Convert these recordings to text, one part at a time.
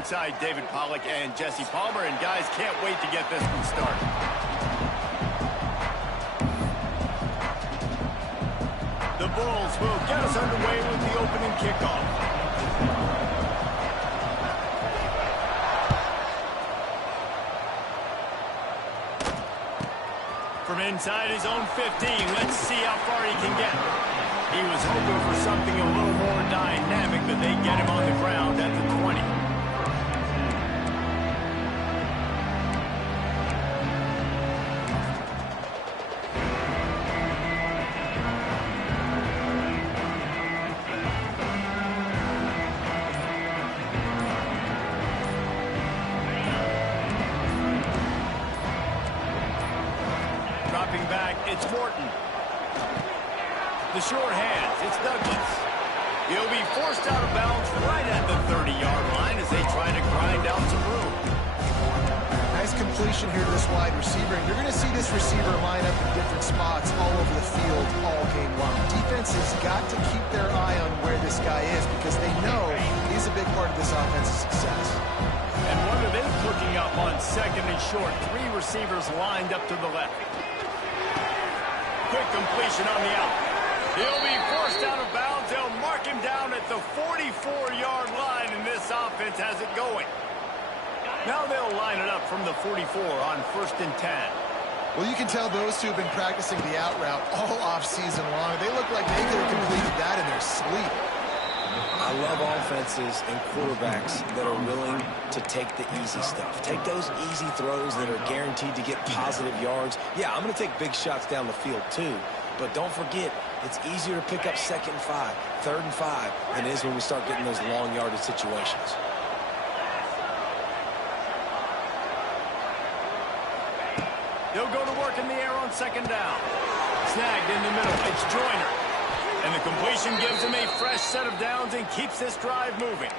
alongside David Pollock and Jesse Palmer, and guys, can't wait to get this one started. The Bulls will get us underway with the opening kickoff. From inside his own 15, let's see how far he can get. He was hoping for something a little more dynamic, but they get him on the ground at the 20. Dropping back, it's Morton. The short hands, it's Douglas. He'll be forced out of bounds right at the 30-yard line as they try to grind out some room. Nice completion here to this wide receiver, and you're going to see this receiver line up in different spots all over the field all game long. Defense has got to keep their eye on where this guy is because they know he's a big part of this offense's success. And what are they cooking up on second and short? 3 receivers lined up to the left. Quick completion on the out. He'll be forced out of bounds. They'll mark him down at the 44-yard line, and this offense has it going. Now they'll line it up from the 44 on 1st and 10. Well, you can tell those two have been practicing the out route all off-season long. They look like they could have completed that in their sleep. I love offenses and quarterbacks that are willing to take the easy stuff. Take those easy throws that are guaranteed to get positive yards. Yeah, I'm going to take big shots down the field too. But don't forget, it's easier to pick up 2nd and 5, 3rd and 5 than it is when we start getting those long yardage situations. They'll go to work in the air on 2nd down. Snagged in the middle. It's Joyner. And the completion gives him a fresh set of downs and keeps this drive moving.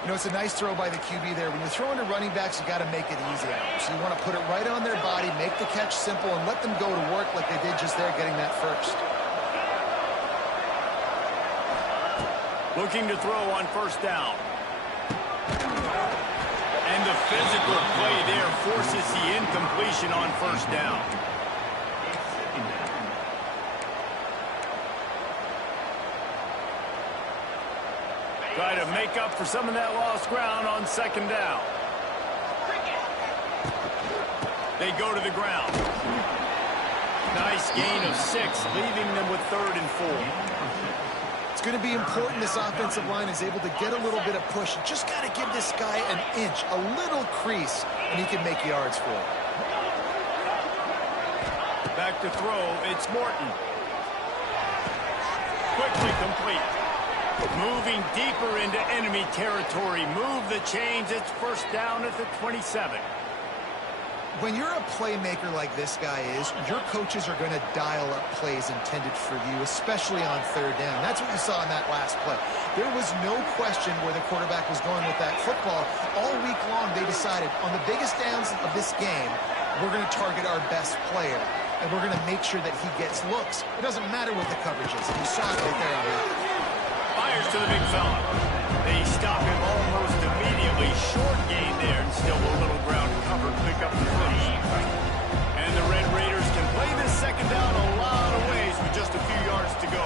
You know, it's a nice throw by the QB there. When you're throwing to running backs, you got to make it easy on them. So you want to put it right on their body, make the catch simple, and let them go to work like they did just there, getting that first. Looking to throw on 1st down. And the physical play there forces the incompletion on 1st down. Try to make up for some of that lost ground on 2nd down. They go to the ground. Nice gain of 6, leaving them with 3rd and 4. It's going to be important this offensive line is able to get a little bit of push. Just got to give this guy an inch, a little crease, and he can make yards for it. Back to throw, it's Morton. Quickly complete. Moving deeper into enemy territory. Move the chains. It's 1st down at the 27. When you're a playmaker like this guy is, your coaches are going to dial up plays intended for you, especially on 3rd down. That's what you saw in that last play. There was no question where the quarterback was going with that football. All week long, they decided on the biggest downs of this game, we're going to target our best player, and we're going to make sure that he gets looks. It doesn't matter what the coverage is. You saw it right there on that. Fires to the big fella. They stop him almost immediately. Short gain there, and still a little ground covered. Pick up the first. And the Red Raiders can play this 2nd down a lot of ways with just a few yards to go.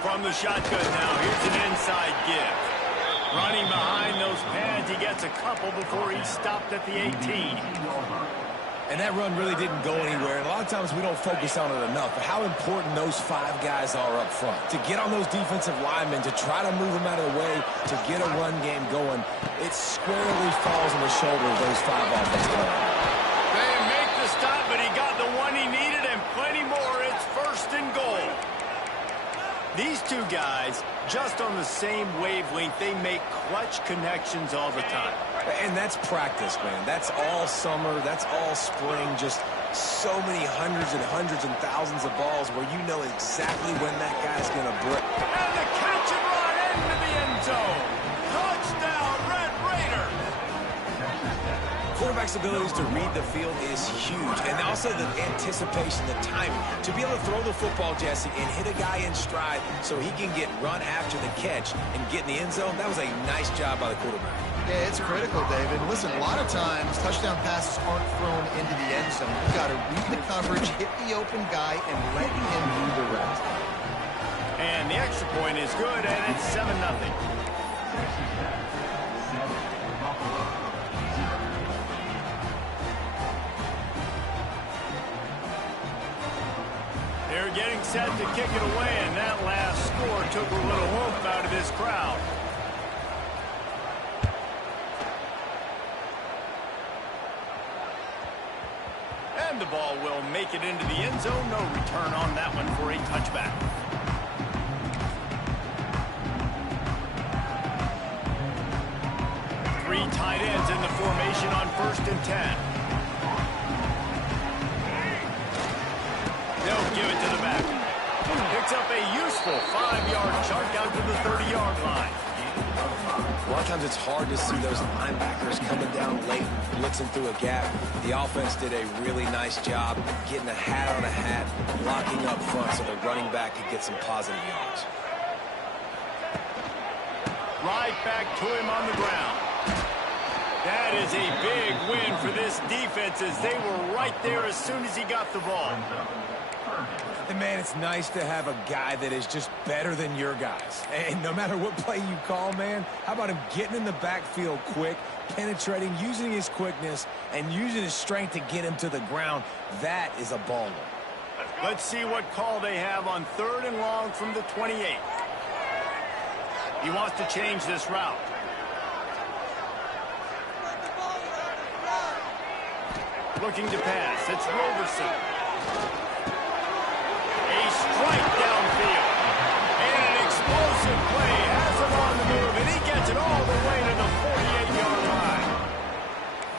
From the shotgun now, here's an inside give. Running behind those pads, he gets a couple before he's stopped at the 18. And that run really didn't go anywhere. And a lot of times we don't focus on it enough. But how important those 5 guys are up front. To get on those defensive linemen, to try to move them out of the way, to get a run game going, it squarely falls on the shoulder of those 5 offensive linemen. They make the stop, but he got the one he needed and plenty more. It's 1st and goal. These two guys, just on the same wavelength, they make clutch connections all the time. And that's practice, man. That's all summer. That's all spring. Just so many hundreds and thousands of balls where you know exactly when that guy's going to break. And the catch and run into the end zone. Touchdown, Red Raiders. quarterback's abilities to read the field is huge, and also the anticipation, the timing. To be able to throw the football, Jesse, and hit a guy in stride so he can get run after the catch and get in the end zone, that was a nice job by the quarterback. Yeah, it's critical, David. Listen, a lot of times touchdown passes aren't thrown into the end zone. You've got to read the coverage, hit the open guy, and let him do the rest. And the extra point is good, and it's 7-0. They're getting set to kick it away, and that last score took a little oomph out of this crowd. And the ball will make it into the end zone. No return on that one for a touchback. Three tight ends in the formation on 1st and 10. They'll give it to the back. Picks up a useful 5-yard chunk out to the 30-yard line. A lot of times it's hard to see those linebackers coming down late, blitzing through a gap. The offense did a really nice job getting a hat on a hat, blocking up front so the running back could get some positive yards. Right back to him on the ground. That is a big win for this defense as they were right there as soon as he got the ball. And, man, it's nice to have a guy that is just better than your guys. And no matter what play you call, man, how about him getting in the backfield quick, penetrating, using his quickness, and using his strength to get him to the ground? That is a baller. Let's see what call they have on 3rd and long from the 28. He wants to change this route. Looking to pass. It's Roberson. A strike downfield. And an explosive play. Has him on the move, and he gets it all the way to the 48-yard line.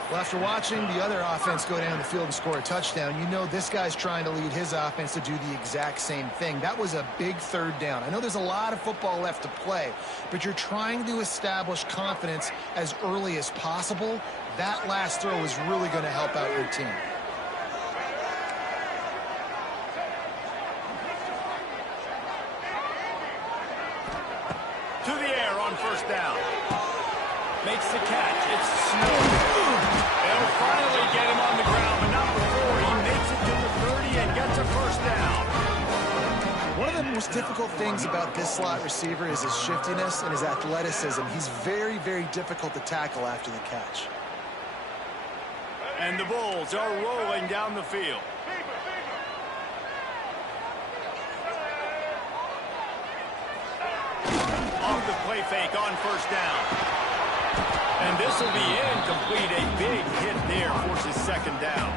Well, after watching the other offense go down the field and score a touchdown, you know this guy's trying to lead his offense to do the exact same thing. That was a big 3rd down. I know there's a lot of football left to play, but you're trying to establish confidence as early as possible. That last throw is really going to help out your team. To the air on 1st down. Makes the catch. It's Snow. They'll finally get him on the ground, but not before he makes it to the 30 and gets a 1st down. One of the most difficult things about this slot receiver is his shiftiness and his athleticism. He's very, very difficult to tackle after the catch. And the Bulls are rolling down the field. Off the play fake on 1st down. And this will be incomplete. A big hit there forces 2nd down.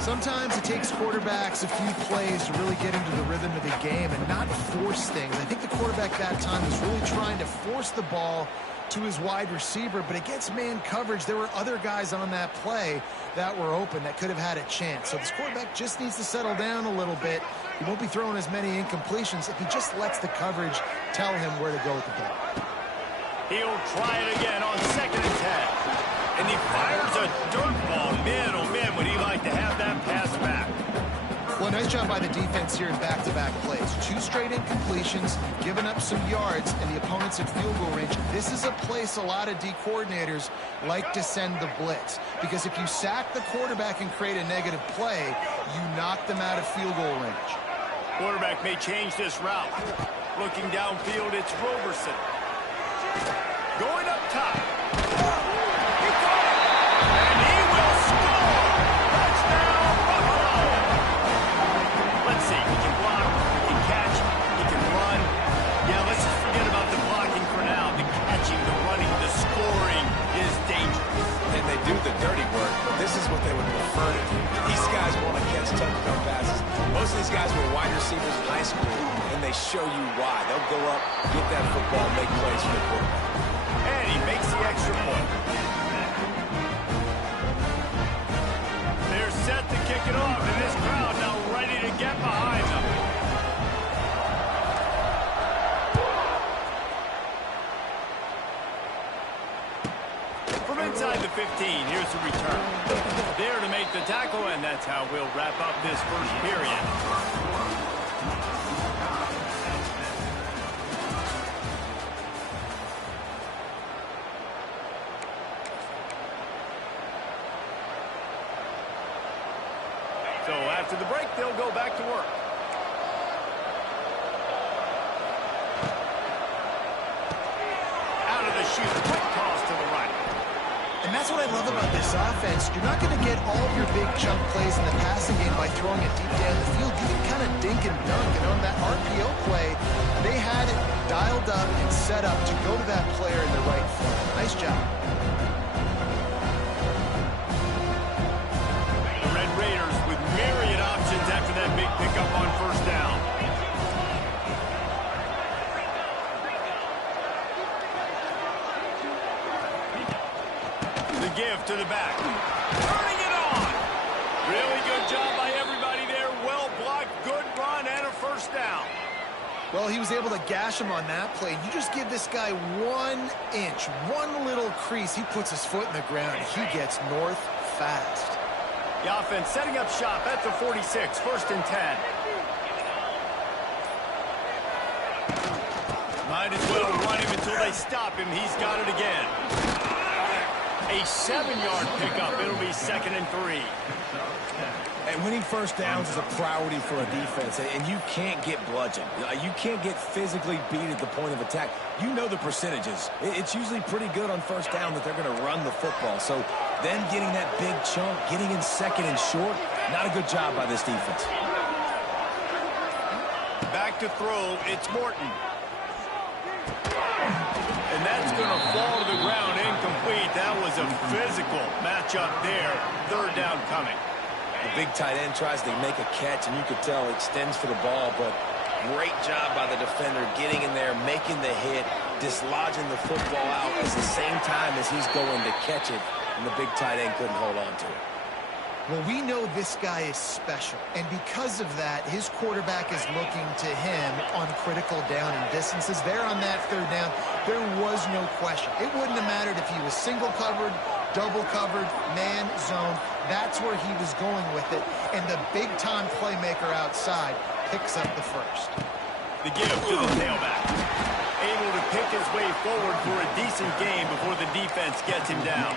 Sometimes it takes quarterbacks a few plays to really get into the rhythm of the game and not force things. I think the quarterback that time was really trying to force the ball to his wide receiver, but against man coverage, there were other guys on that play that were open that could have had a chance. So this quarterback just needs to settle down a little bit. He won't be throwing as many incompletions if he just lets the coverage tell him where to go with the ball. He'll try it again on 2nd and 10. And he fires a dirt ball. Man, oh man, would he like to have that pass back. Well, nice job by the defense here in back-to-back plays. 2 straight incompletions, giving up some yards, and the opponent's in field goal range. This is a place a lot of D coordinators like to send the blitz, because if you sack the quarterback and create a negative play, you knock them out of field goal range. Quarterback may change this route. Looking downfield, it's Roberson. Going up top. He caught it, and he will score. Touchdown, Buffalo. Let's see. He can block, he can catch, he can run. Yeah, let's just forget about the blocking for now. The catching, the running, the scoring is dangerous. And they do the dirty work, but this is what they would prefer to do. These guys want to catch touchdown passes. Most of these guys were wide receivers in high school, and they show you why. They'll go up, get that football, make plays for the quarterback. And he makes the extra point. They're set to kick it off, and this crowd now ready to get behind them. From inside the 50, Here's the return. There to make the tackle, and that's how we'll wrap up this first period. So after the break, they'll go back to work. Out of the chute, quick toss to the right. And that's what I love about this offense. You're not going to get all of your big chunk plays in the passing game by throwing it deep down the field. You can kind of dink and dunk. And on that RPO play, they had it dialed up and set up to go to that player in the right foot. Nice job. The Red Raiders with myriad options after that big pickup on first down. The give to the back. Turning it on. Really good job by everybody there. Well blocked, good run, and a first down. Well, he was able to gash him on that play. You just give this guy 1 inch, one little crease. He puts his foot in the ground. He gets north fast. The offense setting up shop at the 46, 1st and 10. Might as well run him until they stop him. He's got it again. A 7-yard pickup. It'll be 2nd and 3. And winning first downs is a priority for a defense, and you can't get bludgeoned. You can't get physically beat at the point of attack. You know the percentages. It's usually pretty good on first down that they're going to run the football. So then getting that big chunk, getting in 2nd and short, not a good job by this defense. Back to throw. It's Morton. And that's going to fall to the ground, incomplete. That was a physical matchup there. 3rd down coming. The big tight end tries to make a catch, and you could tell extends for the ball, but great job by the defender getting in there, making the hit, dislodging the football out at the same time as he's going to catch it, and the big tight end couldn't hold on to it. Well, we know this guy is special, and because of that, his quarterback is looking to him on critical down and distances. There on that 3rd down, there was no question. It wouldn't have mattered if he was single covered, double covered, man, zone. That's where he was going with it, and the big-time playmaker outside picks up the first. The give to the tailback. Able to pick his way forward for a decent game before the defense gets him down.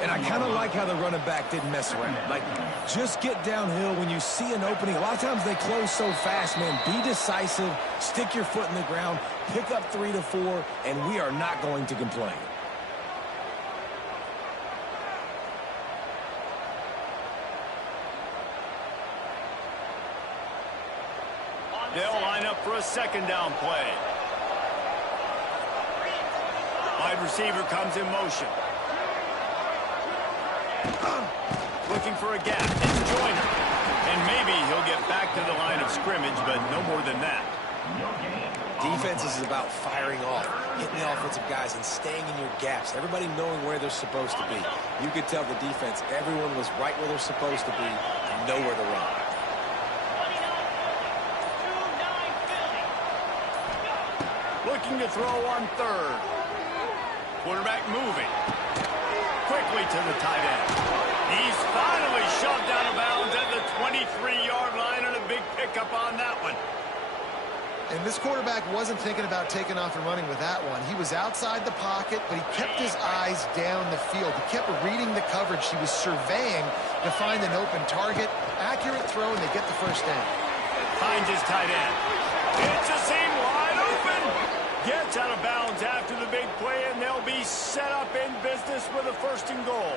And I kind of like how the running back didn't mess around. Like, just get downhill when you see an opening. A lot of times they close so fast, man. Be decisive, stick your foot in the ground, pick up 3 to 4, and we are not going to complain. They'll line up for a 2nd down play. Wide receiver comes in motion. Looking for a gap. It's Joyner. And maybe he'll get back to the line of scrimmage, but no more than that. Defense is about firing off, hitting the offensive guys, and staying in your gaps. Everybody knowing where they're supposed to be. You could tell the defense, everyone was right where they're supposed to be, nowhere to run. Looking to throw on 3rd. Quarterback moving. Quickly to the tight end. He's finally shoved out of bounds at the 23-yard line, and a big pickup on that one. And this quarterback wasn't thinking about taking off and running with that one. He was outside the pocket, but he kept his eyes down the field. He kept reading the coverage. He was surveying to find an open target. Accurate throw, and they get the first down. Finds his tight end. It's a seam wide open. Gets out of bounds after the big play, and they'll be set up in business with a 1st and goal.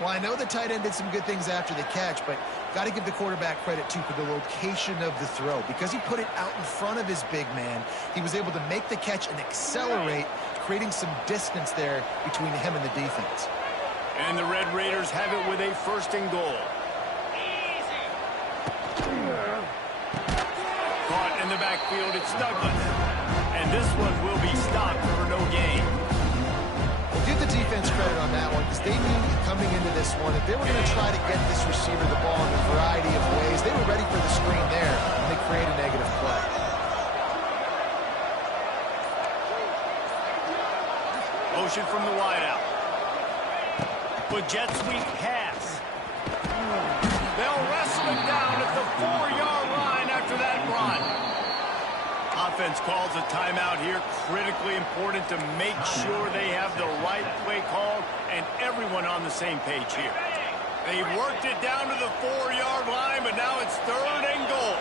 Well, I know the tight end did some good things after the catch, but got to give the quarterback credit, too, for the location of the throw. Because he put it out in front of his big man, he was able to make the catch and accelerate, creating some distance there between him and the defense. And the Red Raiders have it with a 1st and goal. Caught in the backfield, it's Douglas. And this one will be stopped for no gain. Well, give the defense credit on that one, because they knew coming into this one, if they were going to try to get this receiver the ball in a variety of ways, they were ready for the screen there, and they create a negative play. Motion from the wideout. with jet sweep pass. They'll wrestle it down at the 4-yard line after that run. Offense calls a timeout here. Critically important to make sure they have the right play call and everyone on the same page here. They've worked it down to the 4-yard line, but now it's 3rd and goal.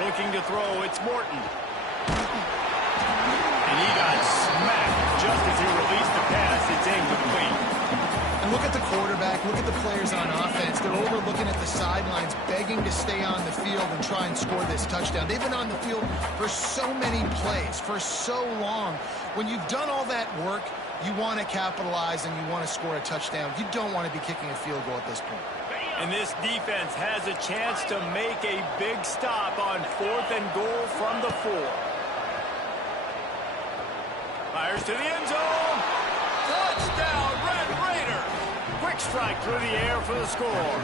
Looking to throw, it's Morton. And he got smacked just as he released the pass. It's incomplete. And look at the quarterback, look at the players on offense. They're overlooking at the sidelines, begging to stay on the field and try and score this touchdown. They've been on the field for so many plays, for so long. When you've done all that work, you want to capitalize and you want to score a touchdown. You don't want to be kicking a field goal at this point. And this defense has a chance to make a big stop on 4th and goal from the 4. Fires to the end zone. Touchdown, Red Raider. Quick strike through the air for the score.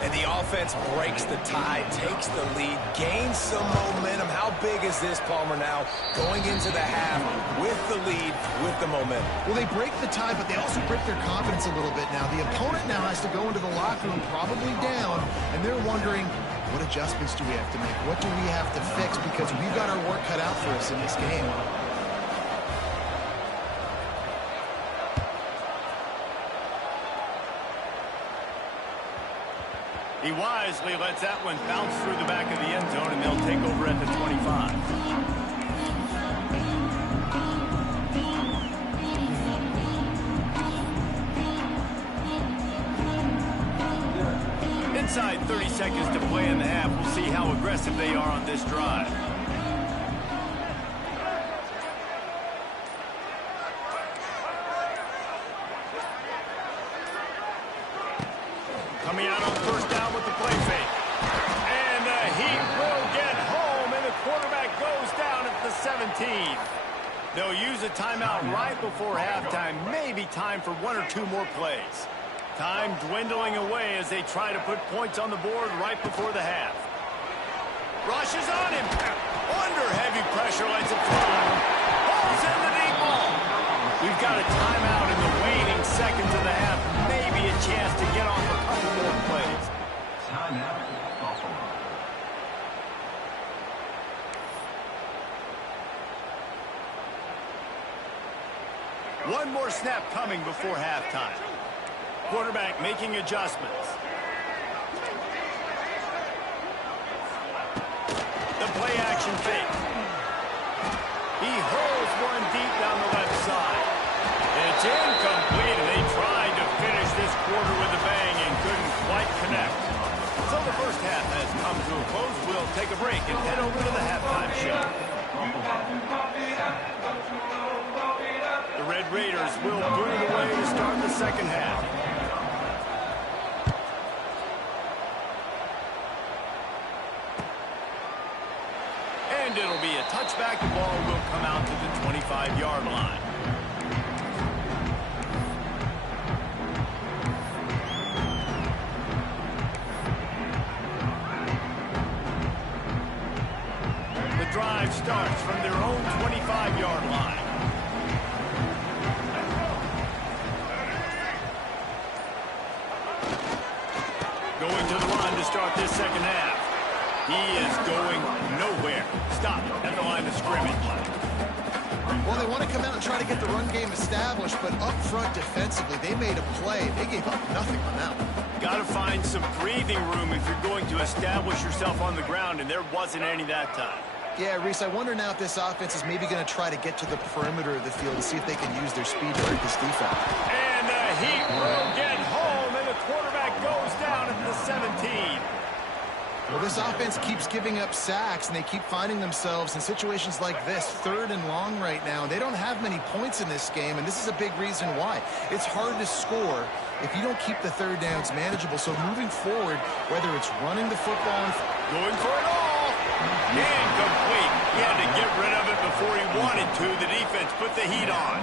And the offense breaks the tie, takes the lead, gains some momentum. How big is this, Palmer, now? Going into the half with the lead, with the momentum. Well, they break the tie, but they also break their confidence a little bit now. The opponent now has to go into the locker room probably down, and they're wondering, what adjustments do we have to make? What do we have to fix? Because we've got our work cut out for us in this game. He wisely lets that one bounce through the back of the end zone, and they'll take over at the 25. Inside 30 seconds to play in the half. We'll see how aggressive they are on this drive. Coming out on 1st down with the play fake. And the Heat will get home, and the quarterback goes down at the 17. They'll use a timeout right before halftime. Maybe time for 1 or 2 more plays. Time dwindling away as they try to put points on the board right before the half. Rushes on him. Under heavy pressure, lets it through. Pulls in the deep ball. We've got a timeout in the waning seconds of the half. Maybe a chance to get off a couple more plays. Timeout, Buffalo. One more snap coming before halftime. Quarterback making adjustments. The play action fake. He holds one deep down the left side. It's incomplete, and they tried to finish this quarter with a bang and couldn't quite connect. So the first half has come to a close. We'll take a break and head over to the halftime show. The Red Raiders will boo it away to start the second half. And it'll be a touchback. The ball will come out to the 25-yard line. The drive starts from their own 25-yard line. Going to the run to start this second half. He is going nowhere. Stop at the line of scrimmage. Well, they want to come out and try to get the run game established, but up front defensively, they made a play. They gave up nothing on that one. Got to find some breathing room if you're going to establish yourself on the ground, and there wasn't any that time. Yeah, Reese, I wonder now if this offense is maybe going to try to get to the perimeter of the field and see if they can use their speed to hurt this defense. And the Heat will get home, and the quarterback goes down at the 17. Well, this offense keeps giving up sacks, and they keep finding themselves in situations like this, 3rd and long right now. They don't have many points in this game, and this is a big reason why. It's hard to score if you don't keep the 3rd downs manageable. So moving forward, whether it's running the football, going for it all. Incomplete. He had to get rid of it before he wanted to. The defense put the heat on.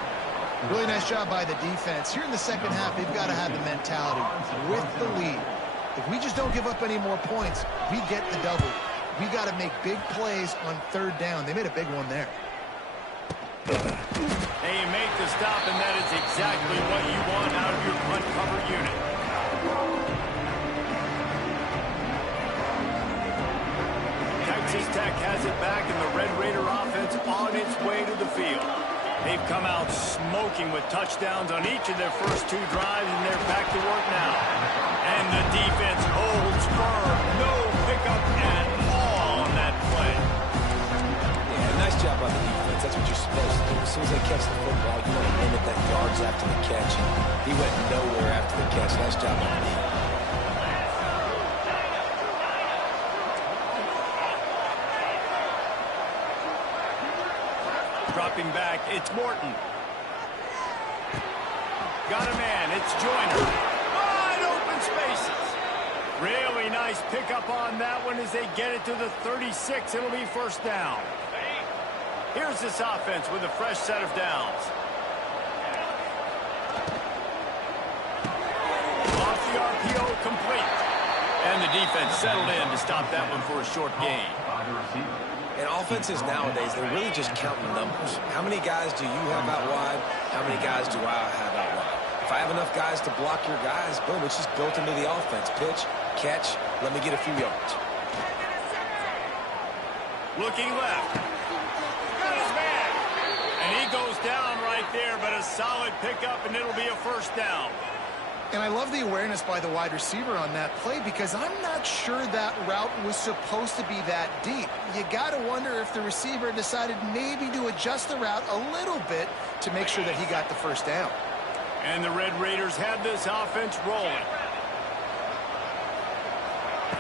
Really nice job by the defense. Here in the second half, they've got to have the mentality with the lead. If we just don't give up any more points, we get the double. We got to make big plays on 3rd down. They made a big one there. Hey, you make the stop, and that is exactly what you want out of your punt cover unit. Texas Tech has it back, and the Red Raider offense on its way to the field. They've come out smoking with touchdowns on each of their first 2 drives, and they're back to work now. And the defense holds firm. No pickup at all on that play. Yeah, nice job by the defense. That's what you're supposed to do. As soon as they catch the football, you want to limit that yards after the catch. He went nowhere after the catch. Nice job on the defense. Dropping back, it's Morton. Got a man, it's Joyner. Wide open spaces. Really nice pickup on that one as they get it to the 36. It'll be first down. Here's this offense with a fresh set of downs. Off the RPO, complete. And the defense settled in to stop that one for a short gain. And offenses nowadays, they're really just counting numbers. How many guys do you have out wide? How many guys do I have out wide? If I have enough guys to block your guys, boom, it's just built into the offense. Pitch, catch, let me get a few yards. Looking left. Got his man. And he goes down right there, but a solid pickup, and it'll be a first down. And I love the awareness by the wide receiver on that play because I'm not sure that route was supposed to be that deep. You got to wonder if the receiver decided maybe to adjust the route a little bit to make sure that he got the first down. And the Red Raiders have this offense rolling.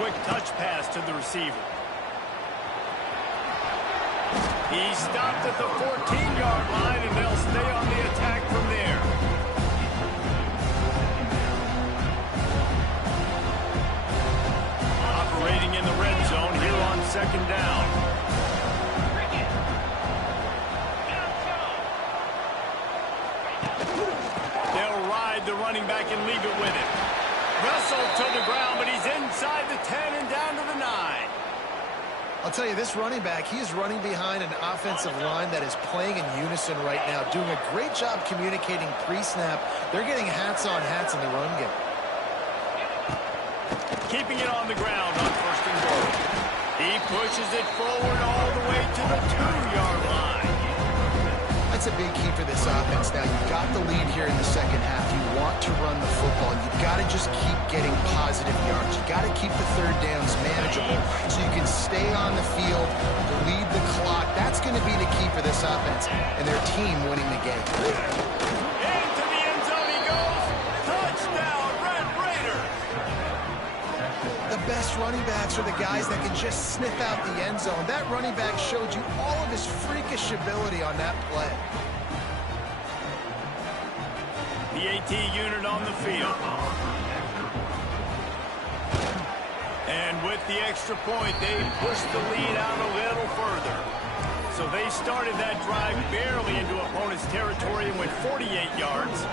Quick touch pass to the receiver. He stopped at the 14-yard line, and they'll stay on the attack from there. Operating in the red zone here on second down. They'll ride the running back and leave it with him. Wrestled to the ground, but he's inside the 10 and down to the 9. I'll tell you, this running back, he is running behind an offensive line that is playing in unison right now, doing a great job communicating pre-snap. They're getting hats on hats in the run game. Keeping it on the ground on first and goal. He pushes it forward all the way to the 2-yard line. That's a big key for this offense now. You've got the lead here in the second half. You want to run the football. You've got to just keep getting positive yards. You've got to keep the third downs manageable so you can stay on the field, lead the clock. That's going to be the key for this offense and their team winning the game. Into the end zone he goes. Touchdown, Red Raiders. The best running backs are the guys that can just sniff out the end zone. That running back showed you all of his freakish ability on that play. The AT unit on the field. And with the extra point, they pushed the lead out a little further. So they started that drive barely into opponent's territory and went 48 yards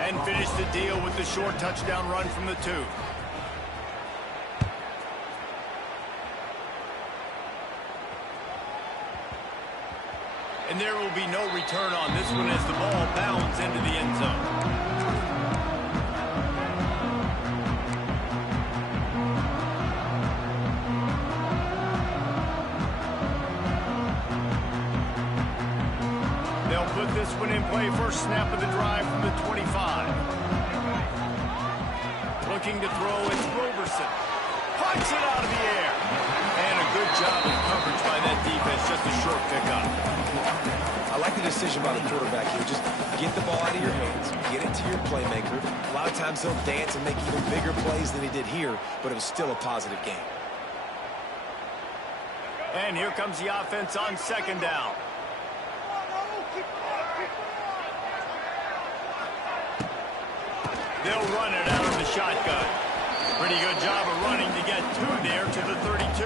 and finished the deal with the short touchdown run from the 2. And there will be no return on this one as the ball bounds into the end zone. They'll put this one in play first snap of the drive from the 25. Looking to throw, it's Roberson. Punts it out of the air. And a good job of coverage by that defense, just a short pickup. I like the decision by the quarterback here. Just get the ball out of your hands, get it to your playmaker. A lot of times he'll dance and make even bigger plays than he did here, but it was still a positive game. And here comes the offense on second down. They'll run it out of the shotgun. Pretty good job of running to get 2 there to the 32.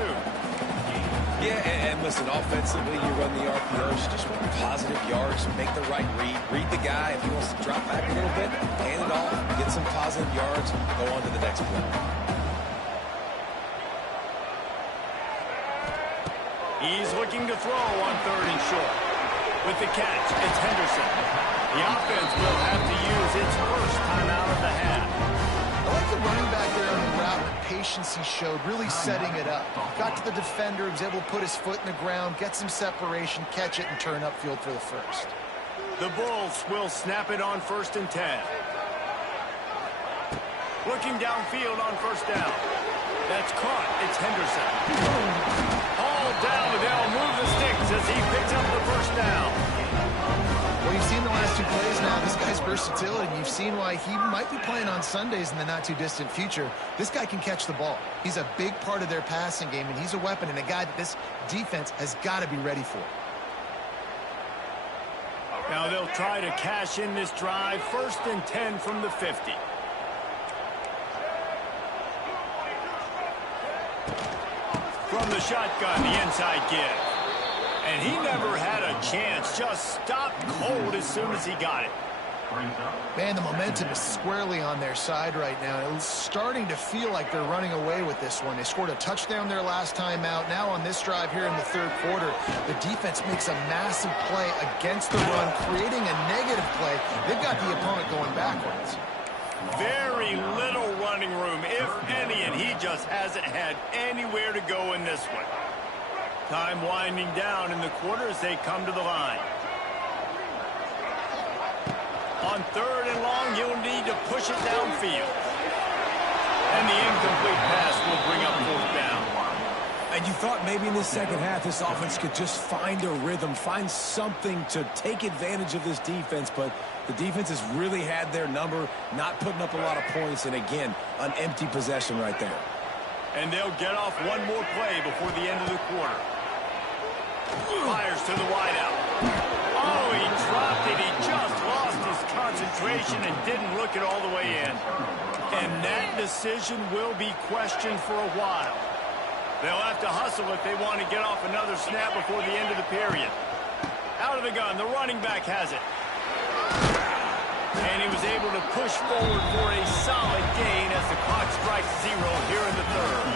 Yeah, and listen, offensively, you run the RPOs, just want positive yards, make the right read the guy. If he wants to drop back a little bit, hand it off, get some positive yards, go on to the next play. He's looking to throw on 3rd and short. With the catch, it's Henderson. The offense will have to use its first timeout of the half. I like the running back there on the route, the patience he showed, really setting it up. Got to the defender, was able to put his foot in the ground, get some separation, catch it, and turn upfield for the first. The Bulls will snap it on 1st and 10. Looking downfield on 1st down. That's caught. It's Henderson. Hauled down, and they'll move the sticks as he picks up the 1st down. Well, you've seen the last 2 plays now. This guy's versatility, and you've seen why he might be playing on Sundays in the not-too-distant future. This guy can catch the ball. He's a big part of their passing game, and he's a weapon and a guy that this defense has got to be ready for. Now they'll try to cash in this drive. 1st and 10 from the 50. From the shotgun, the inside give. And he never had a chance. Just stopped cold as soon as he got it. Man, the momentum is squarely on their side right now. It's starting to feel like they're running away with this one. They scored a touchdown their last time out. Now on this drive here in the 3rd quarter, the defense makes a massive play against the run, creating a negative play. They've got the opponent going backwards. Very little running room, if any, and he just hasn't had anywhere to go in this one. Time winding down in the quarter as they come to the line. On 3rd and long, you'll need to push it downfield. And the incomplete pass will bring up 4th down. And you thought maybe in the second half this offense could just find a rhythm, find something to take advantage of this defense, but the defense has really had their number, not putting up a lot of points, and again, an empty possession right there. And they'll get off one more play before the end of the quarter. Fires to the wideout. Oh, he dropped it. He just lost his concentration and didn't look it all the way in. And that decision will be questioned for a while. They'll have to hustle if they want to get off another snap before the end of the period. Out of the gun, the running back has it. And he was able to push forward for a solid gain as the clock strikes 0 here in the 3rd.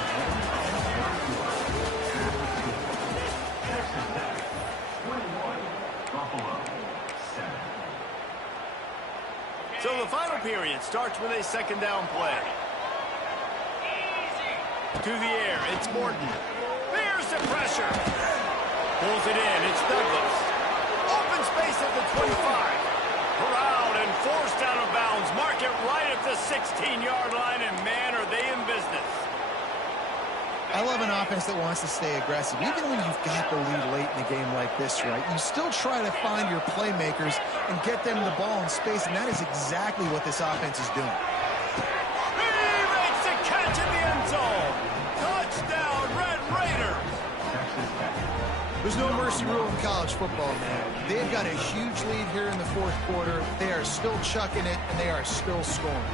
So the final period starts with a 2nd down play. To the air, it's Morton. There's the pressure. Pulls it in, it's Douglas. Open space at the 25. Corralled and forced out of bounds. Mark it right at the 16-yard line, and man, are they in business. I love an offense that wants to stay aggressive. Even when you've got the lead late in a game like this, right, you still try to find your playmakers and get them the ball in space, and that is exactly what this offense is doing. He makes the catch in the end zone. Touchdown, Red Raiders. There's no mercy rule in college football, man. They've got a huge lead here in the 4th quarter. They are still chucking it, and they are still scoring.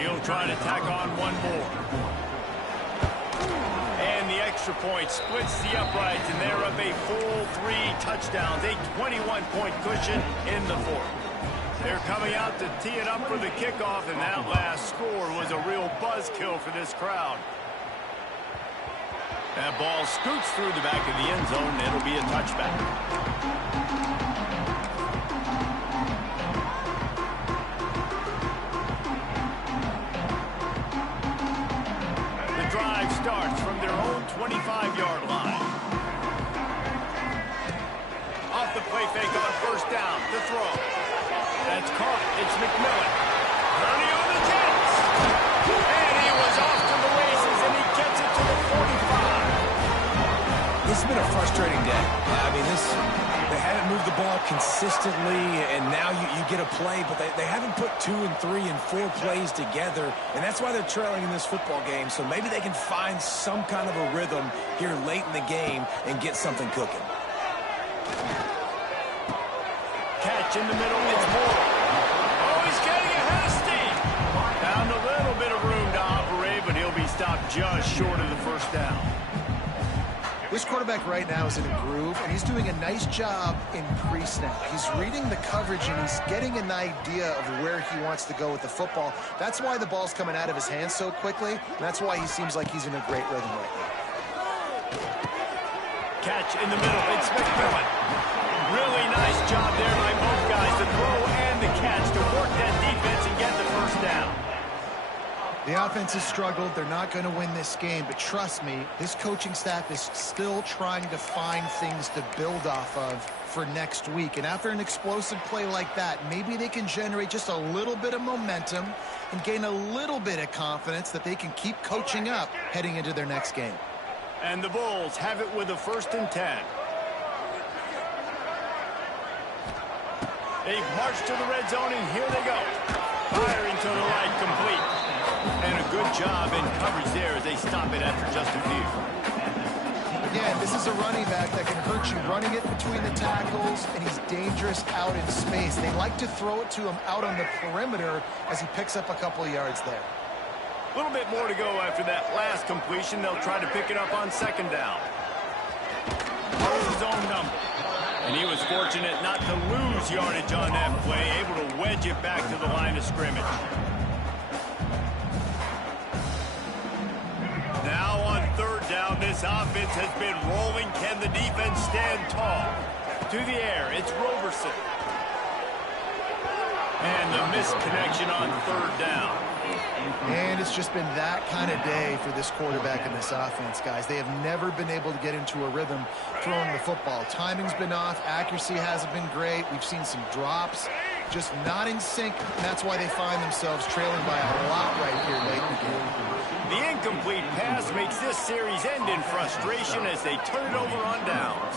He'll try to tack on one more. And the extra point splits the uprights, and they're up a full 3 touchdowns, a 21-point cushion in the 4th. They're coming out to tee it up for the kickoff, and that last score was a real buzzkill for this crowd. That ball scoots through the back of the end zone, and it'll be a touchback. The drive starts from their own 25-yard line. Off the play fake on 1st down, the throw. That's caught. It's McMillan. Running on the Jets. And he was off to the races, and he gets it to the 45. This has been a frustrating day. I mean, they haven't moved the ball consistently, and now you get a play, but they haven't put 2 and 3 and 4 plays together, and that's why they're trailing in this football game. So maybe they can find some kind of a rhythm here late in the game and get something cooking. Catch in the middle, it's Moore. Oh, he's getting ahead of steam. Found a little bit of room to operate, but he'll be stopped just short of the 1st down. This quarterback right now is in a groove, and he's doing a nice job in pre-snap. He's reading the coverage, and he's getting an idea of where he wants to go with the football. That's why the ball's coming out of his hands so quickly, and that's why he seems like he's in a great rhythm right now. Catch in the middle, it's McMillan. Really nice job there by both guys, the throw and the catch to work that defense and get the first down. The offense has struggled. They're not going to win this game, but trust me, this coaching staff is still trying to find things to build off of for next week. And after an explosive play like that, maybe they can generate just a little bit of momentum and gain a little bit of confidence that they can keep coaching up heading into their next game. And the Bulls have it with a 1st and 10. They've marched to the red zone, and here they go. Firing to the right, complete. And a good job in coverage there as they stop it after just a few. Again, this is a running back that can hurt you running it between the tackles, and he's dangerous out in space. They like to throw it to him out on the perimeter as he picks up a couple of yards there. A little bit more to go after that last completion. They'll try to pick it up on 2nd down. Holds his own number. And he was fortunate not to lose yardage on that play, able to wedge it back to the line of scrimmage. Now on 3rd down, this offense has been rolling. Can the defense stand tall? To the air, it's Roberson. And the missed connection on 3rd down. And it's just been that kind of day for this quarterback and this offense, guys. They have never been able to get into a rhythm throwing the football. Timing's been off. Accuracy hasn't been great. We've seen some drops. Just not in sync, and that's why they find themselves trailing by a lot right here late in the game. The incomplete pass makes this series end in frustration as they turn it over on downs.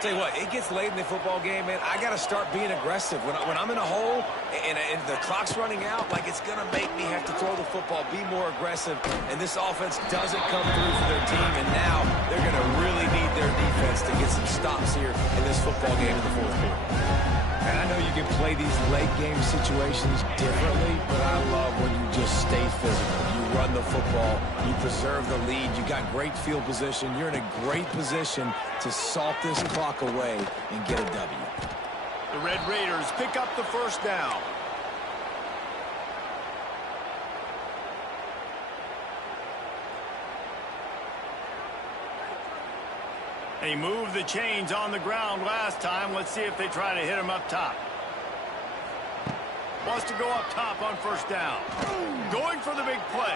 Tell you what, it gets late in the football game, man. I got to start being aggressive. When I'm in a hole and the clock's running out, like, it's going to make me have to throw the football, be more aggressive. And this offense doesn't come through for their team, and now they're going to really need their defense to get some stops here in this football game in the 4th quarter. And I know you can play these late game situations differently, but I love when you just stay physical. You run the football, you preserve the lead, you got great field position, you're in a great position to salt this clock away and get a W. The Red Raiders pick up the 1st down. They moved the chains on the ground last time. Let's see if they try to hit him up top. Wants to go up top on 1st down. Going for the big play.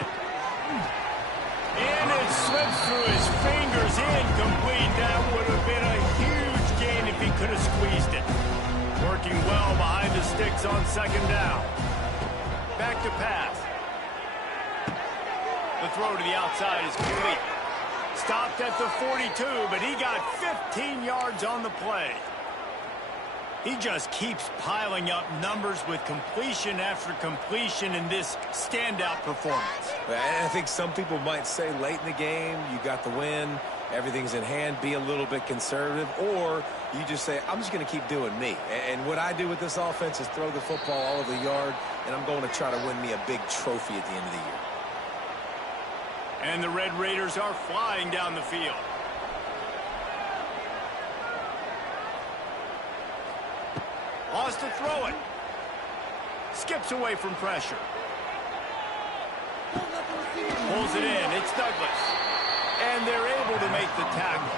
And it slips through his fingers, incomplete. That would have been a huge gain if he could have squeezed it. Working well behind the sticks on 2nd down. Back to pass. The throw to the outside is complete. Stopped at the 42, but he got 15 yards on the play. He just keeps piling up numbers with completion after completion in this standout performance. I think some people might say late in the game, you got the win, everything's in hand, be a little bit conservative, or you just say, I'm just going to keep doing me. And what I do with this offense is throw the football all over the yard, and I'm going to try to win me a big trophy at the end of the year. And the Red Raiders are flying down the field. Lost to throw it. Skips away from pressure. Pulls it in. It's Douglas. And they're able to make the tackle.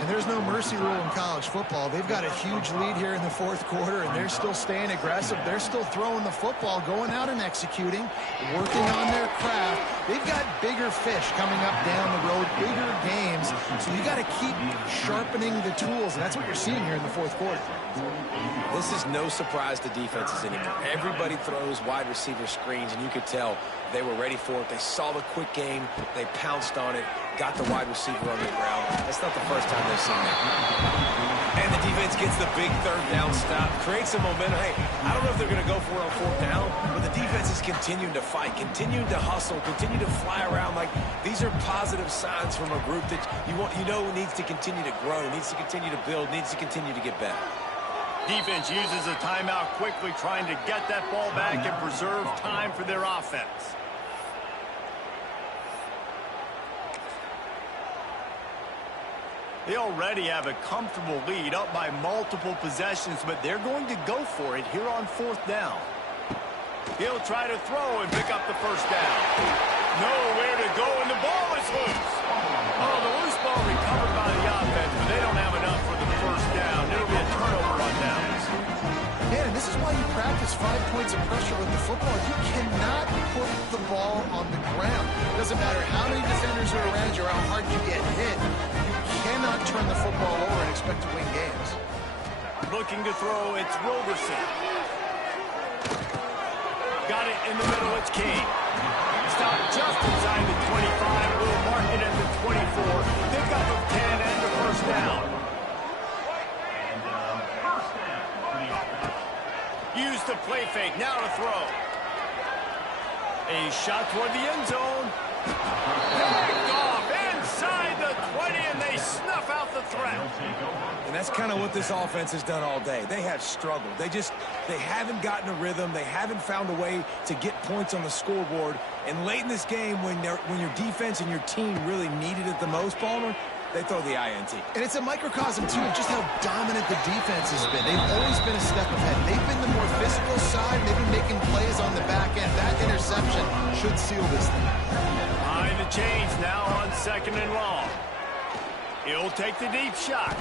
And there's no mercy rule in college football. They've got a huge lead here in the 4th quarter, and they're still staying aggressive. They're still throwing the football, going out and executing, working on their craft. They've got bigger fish coming up down the road, bigger games. So you got to keep sharpening the tools, and that's what you're seeing here in the 4th quarter. This is no surprise to defenses anymore. Everybody throws wide receiver screens, and you could tell they were ready for it. They saw the quick game. They pounced on it, got the wide receiver on the ground. That's not the first time they've seen that. And the defense gets the big 3rd down stop, creates some momentum. Hey, I don't know if they're going to go for it on 4th down, but the defense is continuing to fight, continuing to hustle, continue to fly around. Like, these are positive signs from a group that you know needs to continue to grow, needs to continue to build, needs to continue to get better. Defense uses a timeout quickly, trying to get that ball back and preserve time for their offense. They already have a comfortable lead, up by multiple possessions, but they're going to go for it here on 4th down. He'll try to throw and pick up the 1st down. Nowhere to go, and the ball is loose. Oh, the loose ball recovered by the offense, but they don't have enough for the 1st down. why you practice 5 points of pressure with the football. You cannot put the ball on the ground. It doesn't matter how many defenders are around you or how hard you get hit. You cannot turn the football over and expect to win games. Looking to throw, it's Roberson. Got it in the middle, it's King. Stop just inside the 25. We'll mark it at the 24. Pick up of 10 and the first down. Use the play fake, now to throw. A shot toward the end zone. Picked off inside the 20, and they snuff out the threat. And that's kind of what this offense has done all day. They have struggled. They haven't gotten a rhythm. They haven't found a way to get points on the scoreboard. And late in this game, when your defense and your team really needed it the most, Palmer, they throw the INT. And it's a microcosm, too, of just how dominant the defense has been. They've always been a step ahead. They've been the more physical side. They've been making plays on the back end. That interception should seal this thing. Behind the chains now on 2nd and long. He'll take the deep shot.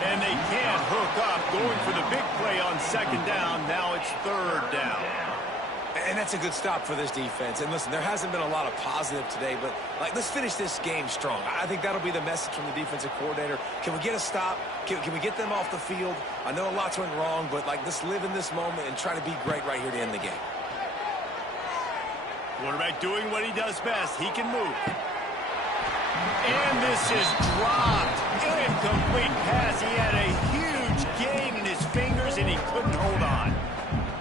And they can't hook up. Going for the big play on 2nd down. Now it's 3rd down. And that's a good stop for this defense. And listen, there hasn't been a lot of positive today, but let's finish this game strong. I think that'll be the message from the defensive coordinator. Can we get a stop? Can we get them off the field? I know a lot's went wrong, but let's live in this moment and try to be great right here to end the game. Quarterback doing what he does best. He can move. And this is dropped. Incomplete pass. He had a huge gain in his fingers, and he couldn't hold on.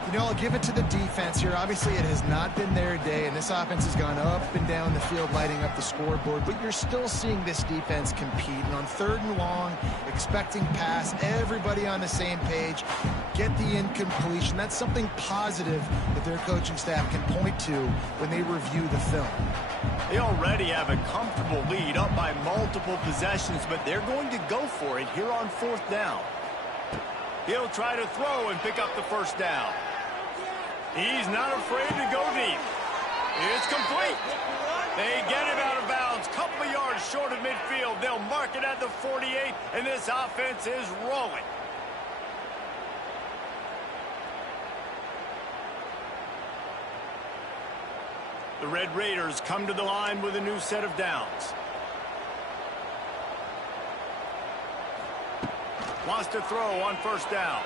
You know, I'll give it to the defense here. Obviously, it has not been their day, and this offense has gone up and down the field, lighting up the scoreboard. But you're still seeing this defense compete. And on 3rd and long, expecting pass, everybody on the same page, get the incompletion. That's something positive that their coaching staff can point to when they review the film. They already have a comfortable lead, up by multiple possessions, but they're going to go for it here on 4th down. He'll try to throw and pick up the first down. He's not afraid to go deep. It's complete. They get him out of bounds. Couple of yards short of midfield. They'll mark it at the 48, and this offense is rolling. The Red Raiders come to the line with a new set of downs. Wants to throw on 1st down.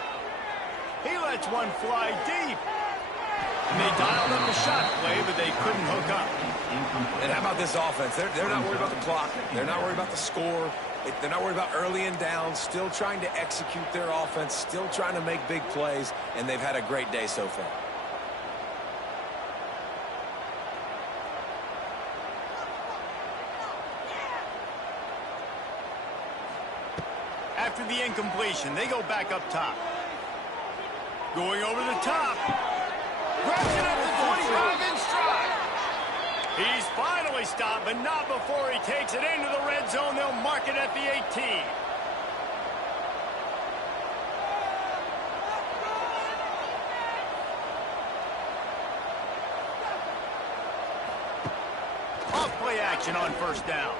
He lets one fly deep. And they dialed up the shot play, but they couldn't hook up. And how about this offense? They're not worried about the clock. They're not worried about the score. They're not worried about early and down. Still trying to execute their offense. Still trying to make big plays. And they've had a great day so far. After the incompletion, they go back up top. Going over the top. Grabs it at the 25 in stride. He's finally stopped, but not before he takes it into the red zone. They'll mark it at the 18. Off play action on 1st down.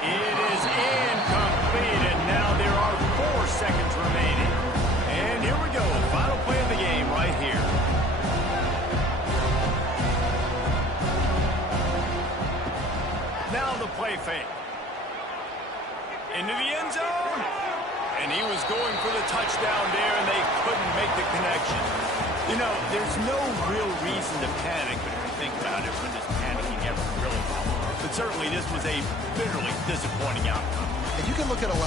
It is incomplete, and now there are 4 seconds remaining. And here we go, final play of the game right here. Now the play fake. Into the end zone. And he was going for the touchdown there, and they couldn't make the connection. You know, there's no real reason to panic, but if you think about it, when does panicking ever really come? But certainly this was a bitterly disappointing outcome. And you can look at a lot.